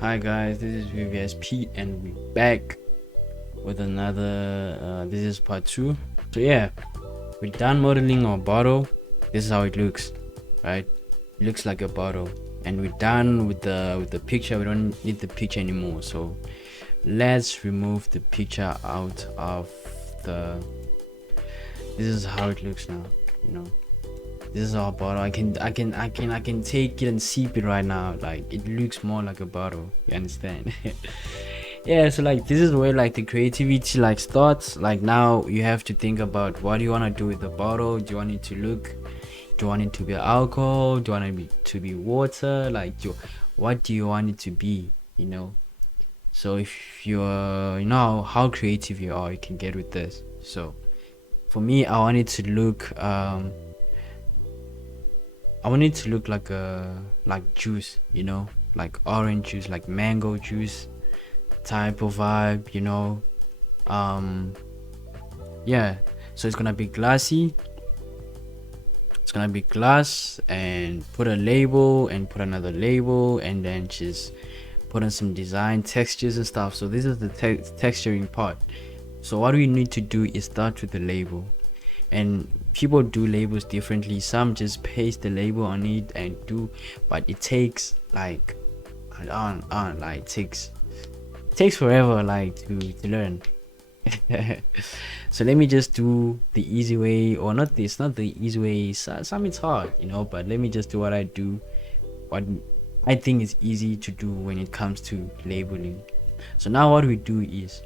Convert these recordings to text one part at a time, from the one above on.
Hi guys, this is VVSP and we're back with another this is part 2. So yeah, we're done modeling our bottle. This is how it looks, right? It looks like a bottle. And we're done with the picture. We don't need the picture anymore. So let's remove the picture out of the this is how it looks now, you know. This is our bottle. I can take it and sip it right now. Like it looks more like a bottle. You understand? Yeah, so like this is where like the creativity like starts. Like now you have to think about what do you want to do with the bottle. Do you want it to look, do you want it to be alcohol, do you want it to be water, like what do you want it to be, you know? So if you're, you know how creative you are, you can get with this. So for me, I want it to look like a like juice, you know, like orange juice, like mango juice type of vibe, you know. um yeah, so it's gonna be glassy. It's gonna be glass, and put a label and put another label, and then just put on some design textures and stuff. So this is the texturing part. So what we need to do is start with the label, and people do labels differently. Some just paste the label on it and do, but it takes like like takes forever like to learn. So let me just do the easy way, or not this, not the easy way. Some it's hard, you know, but let me just do what I do, what I think is easy to do when it comes to labeling. So now what we do is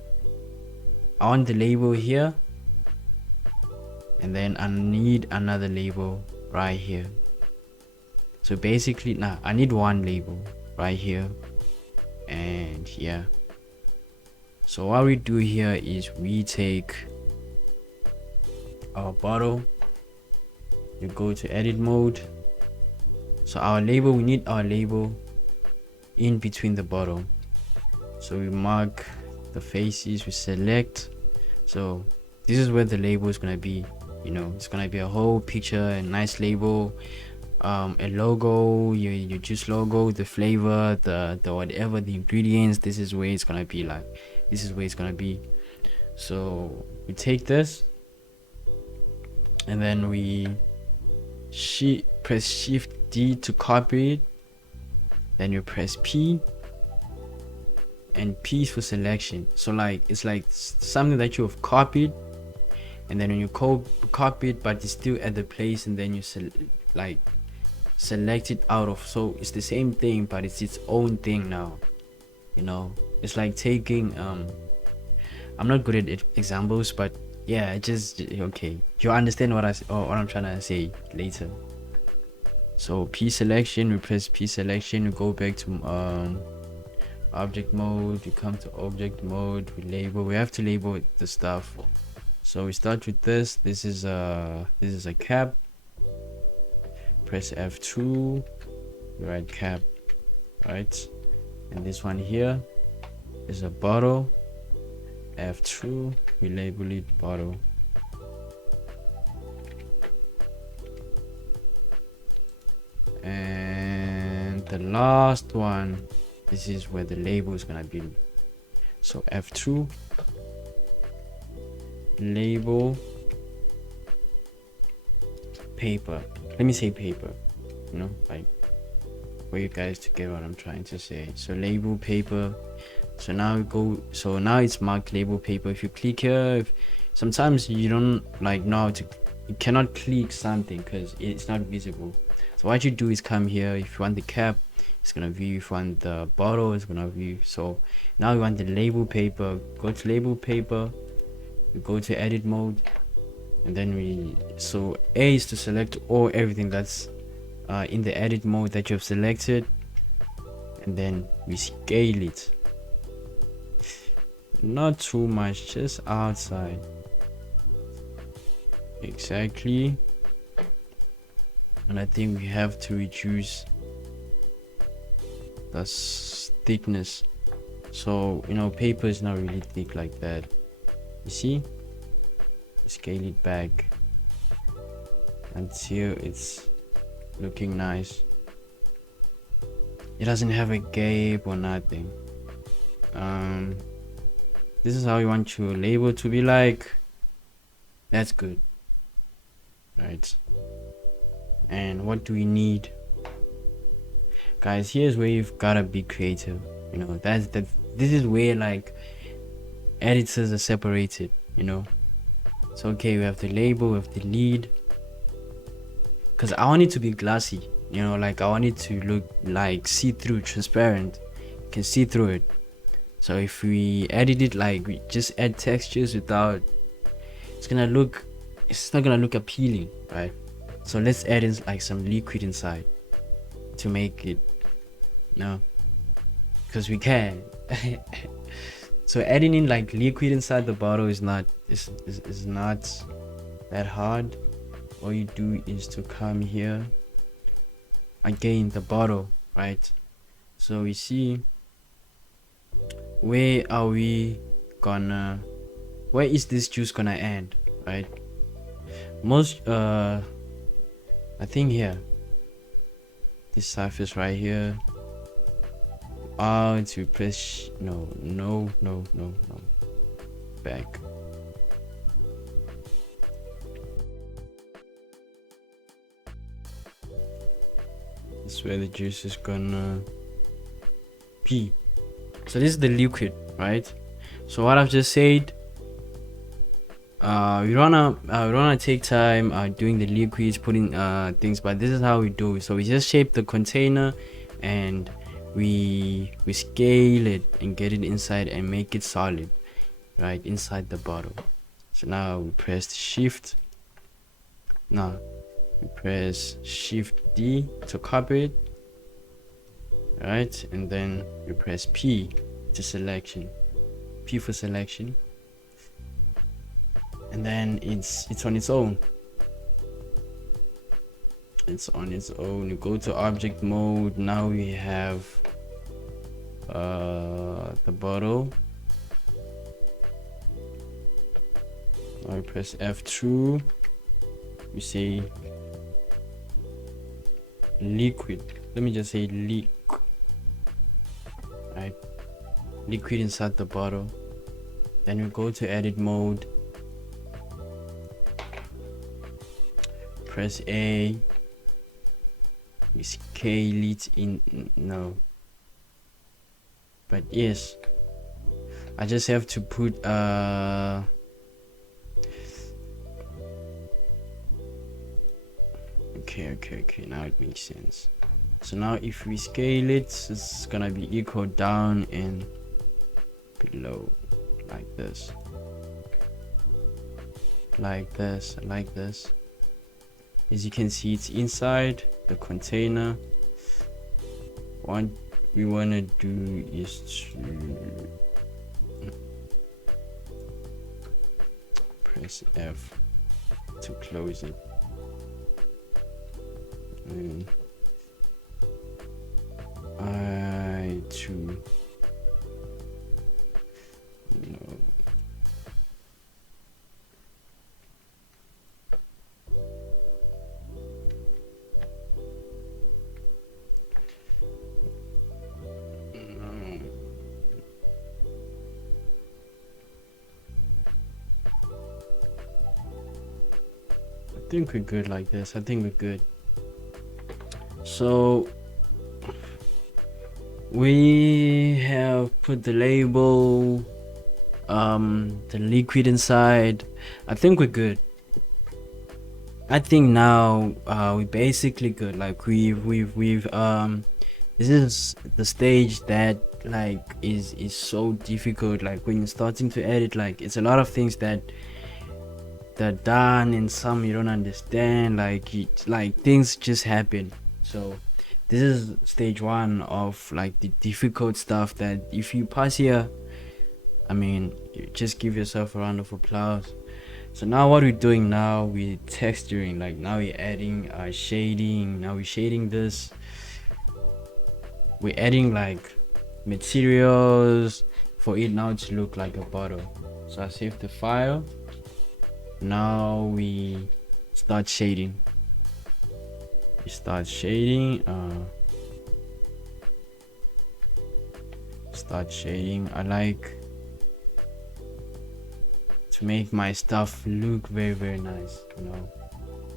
I want the label here, and then I need another label right here. So basically now I need one label right here and here. So what we do here is we take our bottle, you go to edit mode. So our label, we need our label in between the bottle. So we mark the faces, we select. So this is where the label is gonna be, you know. It's gonna be a whole picture, a nice label, a logo, your juice logo, the flavor, the whatever, the ingredients. This is where it's gonna be like, this is where it's gonna be. So we take this, and then we press shift D to copy it, then you press P, and P is for selection. So like it's like something that you have copied, and then when you copy it but it's still at the place, and then you select it out of. So it's the same thing, but it's its own thing now, you know. It's like taking I'm not good at examples, but yeah, just okay, you understand what what I'm trying to say later. So P selection, we press P selection, we go back to object mode, you come to object mode, we label, we have to label the stuff. So we start with this is a cap, press F2, write cap, right? And this one here is a bottle, F2, we label it bottle. And the last one, this is where the label is gonna be. So F2, label paper. Let me say paper, you know, like for you guys to get what I'm trying to say. So label paper. So now so now it's marked label paper. If you click here, sometimes you don't like know how to, you cannot click something because it's not visible. So what you do is come here. If you want the cap, it's gonna view. If you want the bottle, it's gonna view. So now we want the label paper. Go to label paper, we go to edit mode, and then so A is to select everything that's in the edit mode that you've selected, and then we scale it. Not too much, just outside. Exactly. And I think we have to reduce the thickness. So, you know, paper is not really thick like that. You see? Scale it back until it's looking nice. It doesn't have a gap or nothing. um this is how you want your label to be like. That's good, right? And what do we need, guys? Here's where you've gotta be creative. You know, this is where like editors are separated, you know. So okay, we have the label, we have the lead, because I want it to be glassy, you know, like I want it to look like see-through, transparent. You can see through it. So if we edit it, like we just add textures without, it's not gonna look appealing, right? So let's add in like some liquid inside to make it, you know, because we can. So adding in like liquid inside the bottle is not that hard. All you do is to come here again, the bottle, right? So we see, where is this juice gonna end, right? I think here, this surface right here. To press, no, back. This is where the juice is gonna be. So this is the liquid, right? So what I've just said, we don't wanna take time doing the liquids, putting things, but this is how we do it. So we just shape the container and we scale it and get it inside and make it solid, right, inside the bottle. So now we press shift. Now we press shift D to copy it, right? And then we press P to selection, P for selection, and then it's on its own. It's on its own. You go to object mode. Now we have the bottle. Now we press F2. We say liquid. Let me just say liquid. Right, liquid inside the bottle. Then we go to edit mode. Press A. We scale it in. No, but yes, I just have to put okay, now it makes sense. So now if we scale it, it's gonna be equal down and below, like this, like this. As you can see, it's inside the container. What we want to do is to press F to close it, and I to no. I think we're good like this. I think we're good. So we have put the label, the liquid inside. I think we're good. I think now we're basically good. Like we've this is the stage that like is so difficult. Like when you're starting to edit, like it's a lot of things that are done and some you don't understand. Like things just happen. So this is stage one of like the difficult stuff that if you pass here, I mean, you just give yourself a round of applause. So now what we're doing now, we're texturing. Like now we're adding shading. Now we're shading this. We're adding like materials for it now to look like a bottle. So I save the file. Now we start shading. We start shading. start shading. I like to make my stuff look very nice, you know,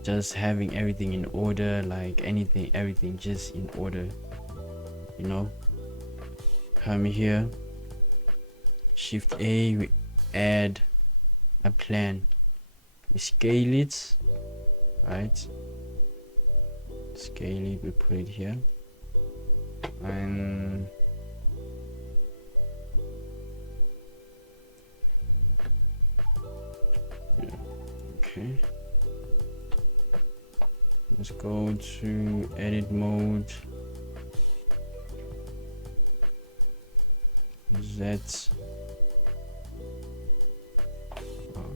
just having everything in order, like everything just in order, you know. Come here, Shift A, we add a plan, we scale it, right? Scale it, we put it here, and okay, let's go to edit mode, Z,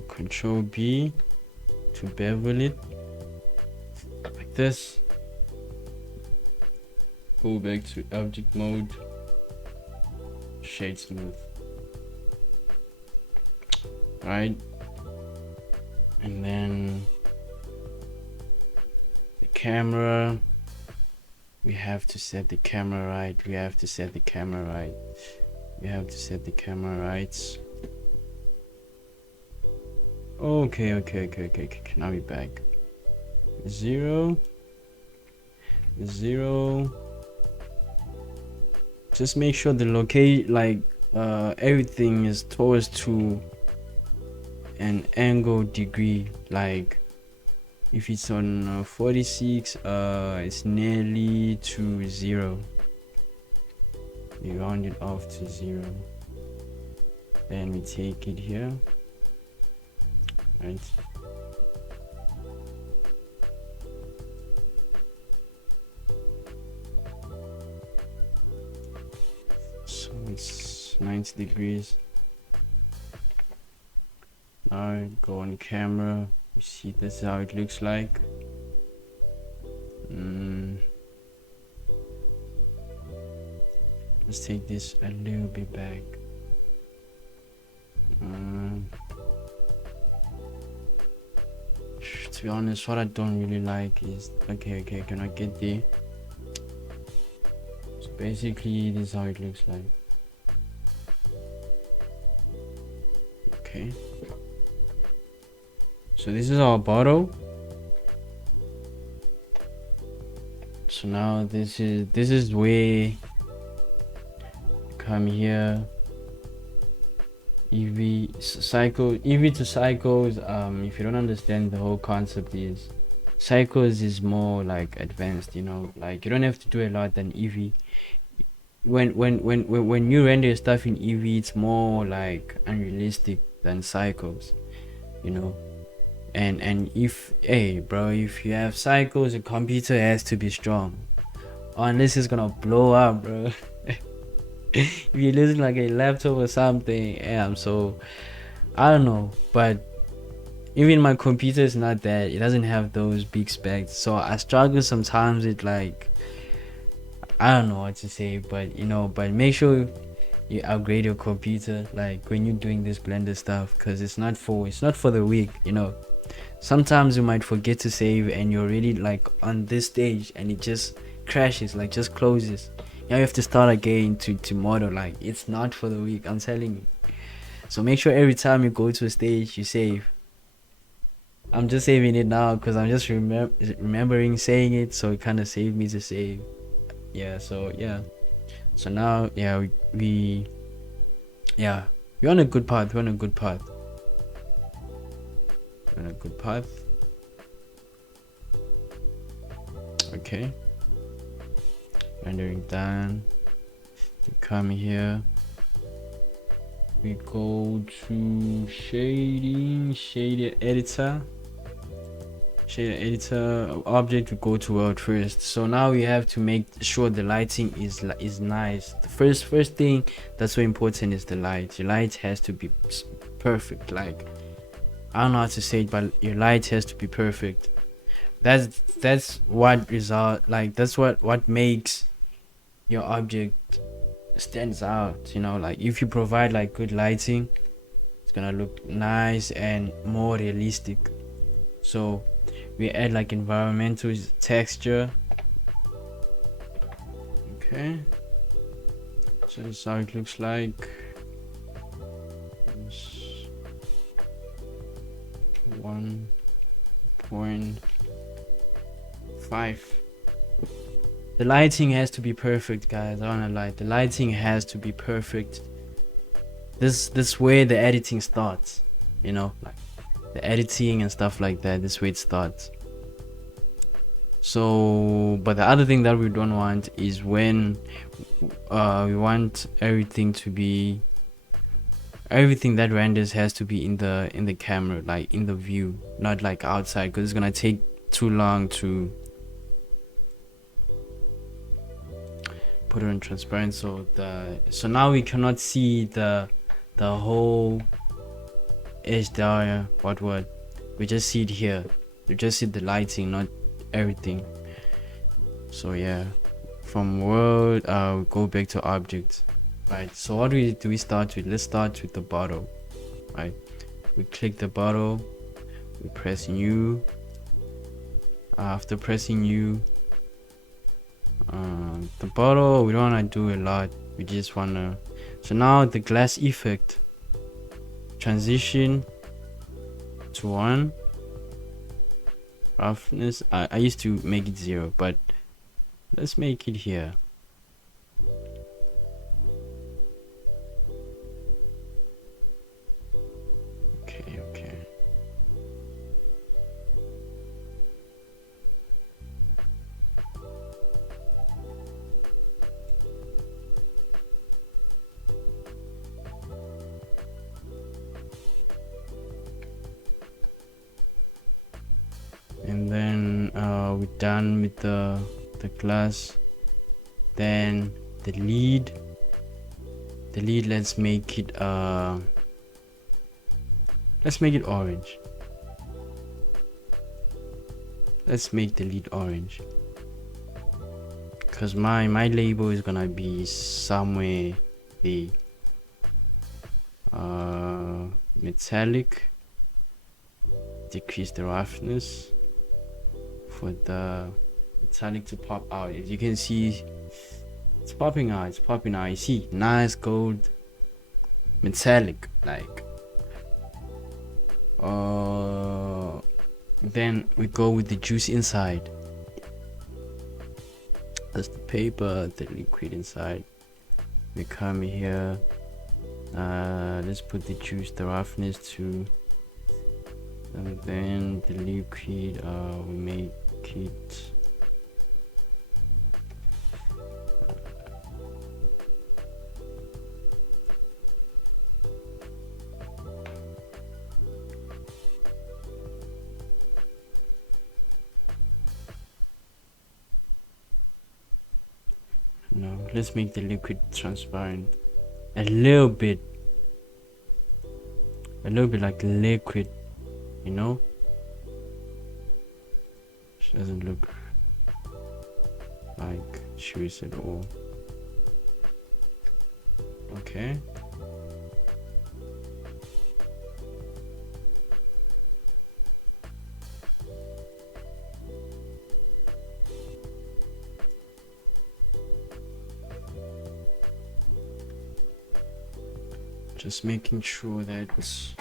Control B to bevel it like this. Go back to object mode, shade smooth, right? And then the camera, we have to set the camera right. We have to set the camera right. Okay. Now we're back. Zero. Just make sure the location, like everything is towards to an angle degree. Like if it's on 46, it's nearly to 0. We round it off to 0. Then we take it here, right? So it's 90 degrees. Now go on camera. You see this is how it looks like. Let's take this a little bit back. To be honest, what I don't really like is okay, can I get there? So basically this is how it looks like. Okay, so this is our bottle. So now this is where come here, EV to cycles. If you don't understand, the whole concept is cycles is more like advanced, you know, like you don't have to do a lot than EV. When you render stuff in EV, it's more like unrealistic than cycles, you know. And if if you have cycles, your computer has to be strong, unless it's gonna blow up, bro. If you're using like a laptop or something, so I don't know, but even my computer is not that, it doesn't have those big specs, so I struggle sometimes with, like, I don't know what to say, but you know, but make sure you upgrade your computer like when you're doing this Blender stuff, because it's not for the weak, you know. Sometimes you might forget to save and you're already like on this stage and it just crashes, like just closes. Now you have to start again to model. Like, it's not for the weak, I'm telling you. So make sure every time you go to a stage you save. I'm just saving it now because I'm just remembering saying it, so it kind of saved me to save. So now we're on a good path. Okay, rendering done. We come here, we go to shader editor object. We go to world first. So now we have to make sure the lighting is nice. The first thing that's so important is the light. Your light has to be perfect. Like, I don't know how to say it, but your light has to be perfect. That's what makes your object stands out, you know. Like, if you provide like good lighting, it's gonna look nice and more realistic. So we add like environmental texture. Okay, So this is how it looks like. It's 1.5. The lighting has to be perfect, guys. I wanna lie. The lighting has to be perfect. This way the editing starts. You know, like the editing and stuff like that. This way it starts. So, but the other thing that we don't want is when we want everything that renders has to be in the camera, like in the view, not like outside, because it's gonna take too long to put it on transparent. So now we cannot see the whole HDR. What we just see it here. We just see the lighting, not everything. So yeah, from world go back to objects. Right, so what do we start with? Let's start with the bottle. Right, we click the bottle, we press new. After pressing new, the bottle, we don't want to do a lot, we just want to. So now the glass effect, transition to 1, roughness, I used to make it 0, but let's make it here. Okay. And then we're done with the glass. Then the lead, let's make it orange. Let's make the lead orange, because my label is gonna be somewhere there. Metallic, decrease the roughness for the metallic to pop out. As you can see, it's popping out. You see, nice gold metallic, like. Then we go with the juice inside. That's the paper, the liquid inside. We come here, let's put the juice, the roughness to, and then the liquid, we make it no, let's make the liquid transparent a little bit like liquid, you know. It doesn't look like juice at all. Okay, just making sure that it's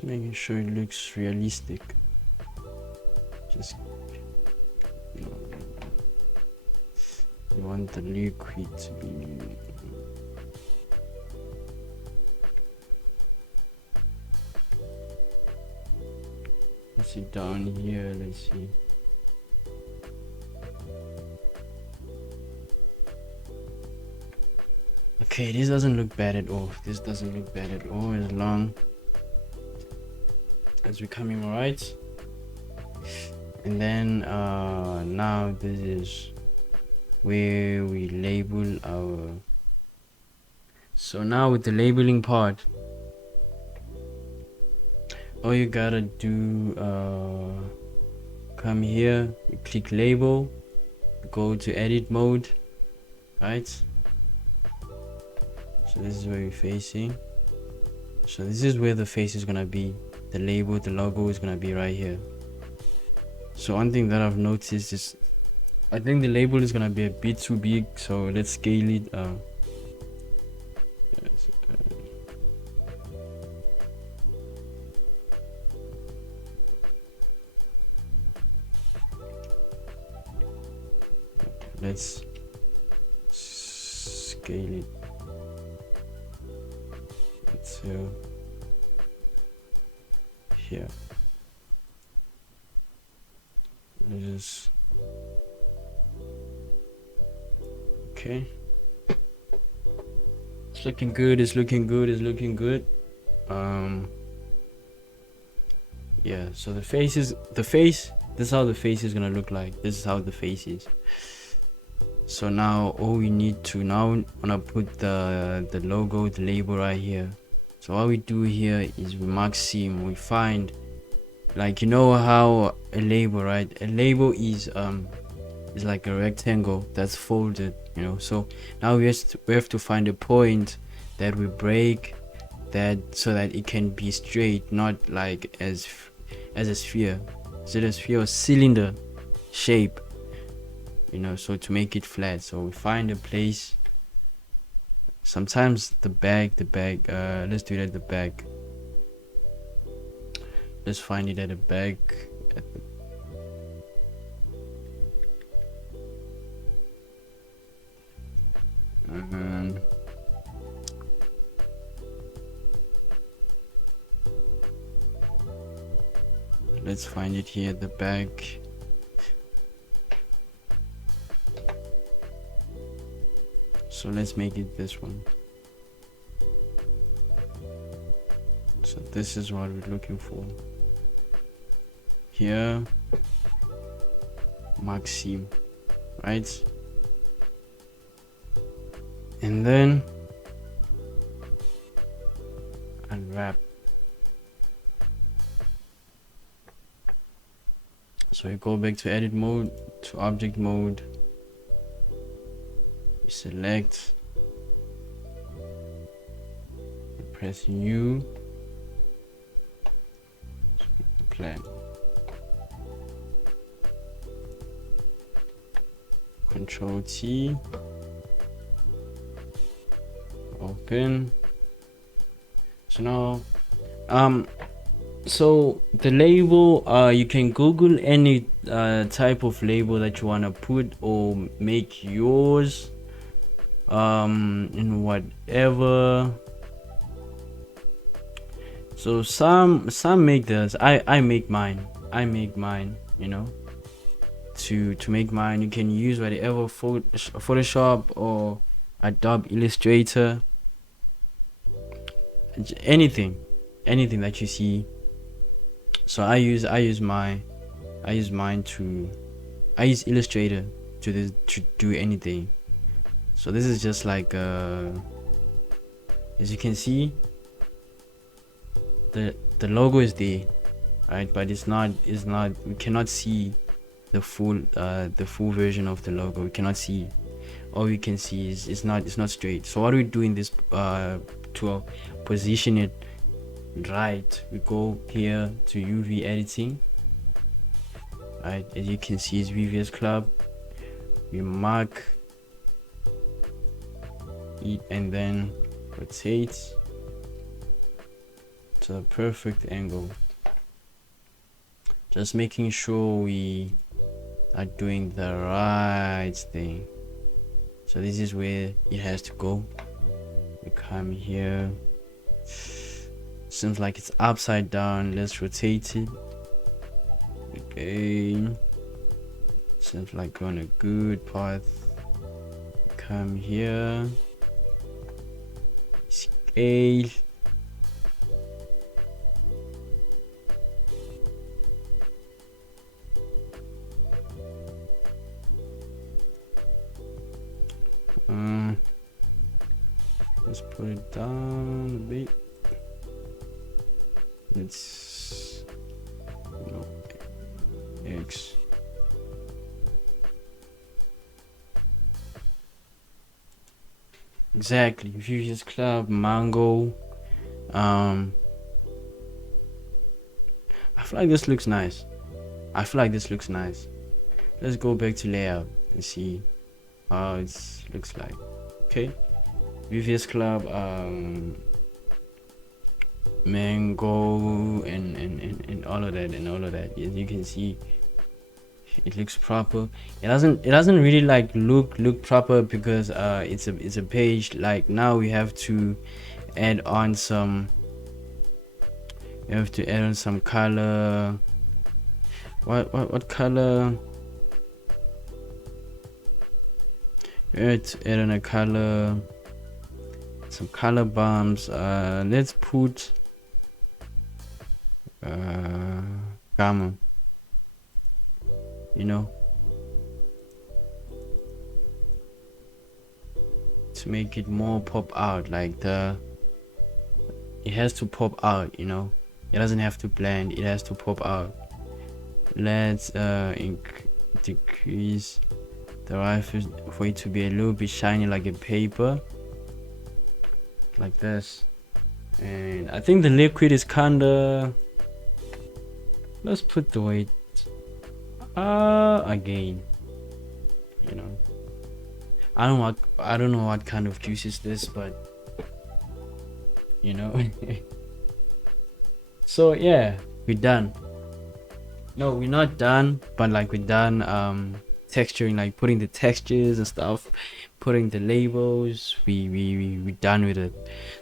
making sure it looks realistic. Just, you know, you want the liquid to be let's see down here, let's see. Okay, this doesn't look bad at all. As long as we're coming right. And then now this is where we label our. So now with the labeling part, all you gotta do, come here, you click label, go to edit mode, right? So this is where you're facing. So this is where the face is gonna be. The label, the logo is gonna be right here. So one thing that I've noticed is I think the label is gonna be a bit too big, so let's scale it. Yes, let's scale it to here. Just okay. It's looking good. It's looking good. It's looking good. Yeah. So the face. This is how the face is gonna look like. This is how the face is. So now all we need to now wanna put the logo, the label right here. So what we do here is we mark seam. We find, like, you know how a label, right? A label is like a rectangle that's folded, you know. So now we have to find a point that we break that so that it can be straight, not like as a sphere. So the sphere or cylinder shape, you know, so to make it flat. So we find a place. Sometimes the back, let's do it at the back. Let's find it at the back. And let's find it here at the back. So let's make it this one. So this is what we're looking for. Here, mark seam, right? And then unwrap. So you go back to edit mode, to object mode. You select, press new, plan, Control T, open. So now so the label, you can Google any type of label that you want to put or make yours in whatever. So some make this. I make mine, you know. To make mine, you can use whatever Photoshop or Adobe Illustrator, anything that you see. So I use Illustrator to do anything. So this is just like as you can see, the logo is there, right? But it's not we cannot see the full version of the logo. We cannot see. All we can see is it's not straight. So what we do in this to position it right, we go here to UV editing, right? As you can see, it's VVS Club. We mark it and then rotate to a perfect angle, just making sure we are doing the right thing. So this is where it has to go. We come here, seems like it's upside down. Let's rotate it. Okay, seems like we're on a good path. Come here, scale, let's put it down a bit. let's no X. Exactly, Fuchsia's Club, Mango. I feel like this looks nice. Let's go back to layout and see how it looks like. Okay, VVS Club, Mango, and all of that. As you can see, it looks proper. It doesn't really like look proper because it's a page. Like now we have to add on some. You have to add on some color. What color? You have to add on a color. Some color bumps. Let's put gamma. You know, to make it more pop out. Like it has to pop out. You know, it doesn't have to blend. It has to pop out. Let's decrease the rifle for it to be a little bit shiny, like a paper, like this. And I think the liquid is kinda. Let's put the weight again. You know, I don't know what kind of juice is this, but you know. So yeah, we're done. No, we're not done, but like we're done texturing, like putting the textures and stuff, putting the labels. We're done with it.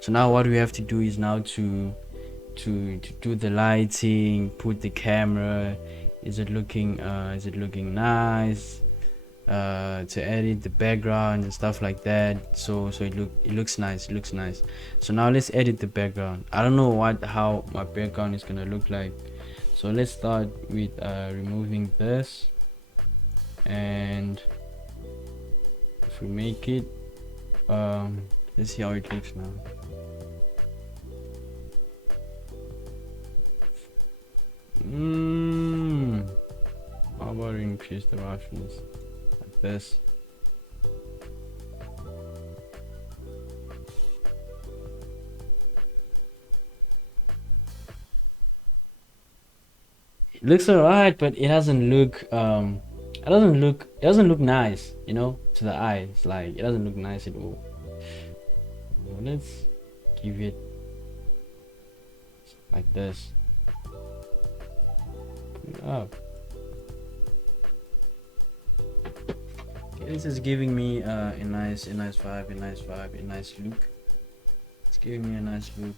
So now what we have to do is now to do the lighting, put the camera. Is it looking nice? To edit the background and stuff like that. So it looks nice. So now let's edit the background. I don't know how my background is gonna look like. So let's start with removing this, and if we make it, let's see how it looks now. How about we increase the roughness like this? It looks alright, but it doesn't look it doesn't look nice, you know, to the eyes. Like it doesn't look nice at all. So let's give it like this. Put it up. Okay, this is giving me a nice vibe, a nice look. It's giving me a nice look.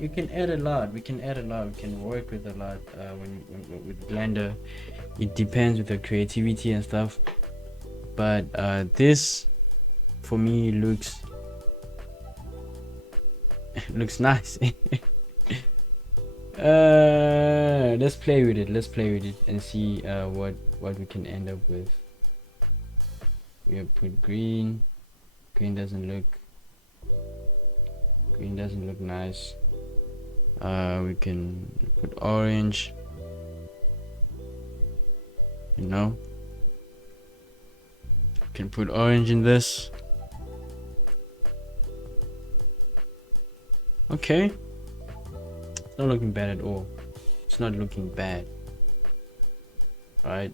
You can add a lot. We can work with a lot with Blender. It depends with the creativity and stuff. But this for me looks nice. Let's play with it and see what we can end up with. We have put green. Green doesn't look nice. We can put orange, you know, can put orange in this. Okay, it's not looking bad at all. It's not looking bad. All right,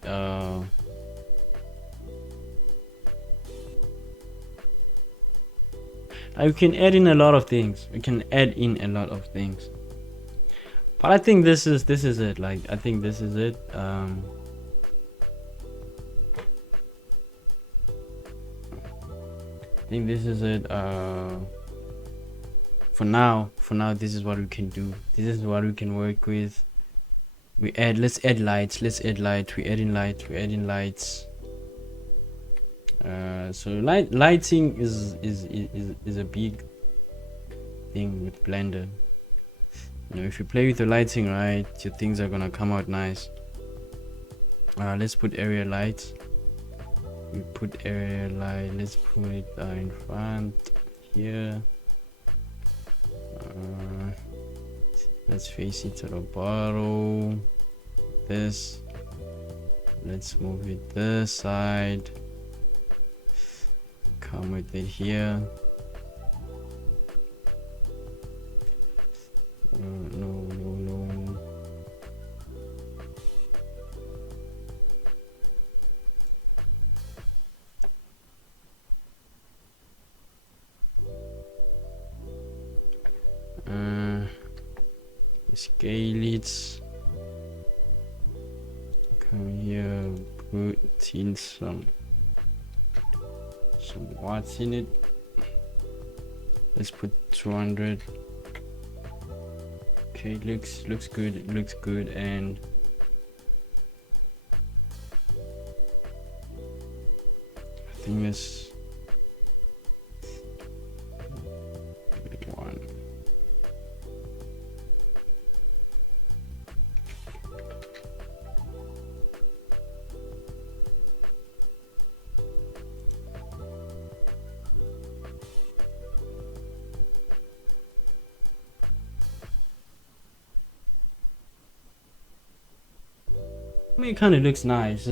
we can add in a lot of things. But I think this is it. Like I think this is it. I think this is it. For now, this is what we can do. This is what we can work with. Let's add lights. We're adding lights. So lighting is a big thing with Blender. You know, if you play with the lighting right, your things are gonna come out nice. Let's put area lights. We put area light. Let's put it in front here. Let's face it to the bottle. This. Let's move it this side. Come with it here. No. Scale it. Come here, put in some watts in it. Let's put 200. Okay, looks good. It looks good, and I think this one. I mean, it kind of looks nice.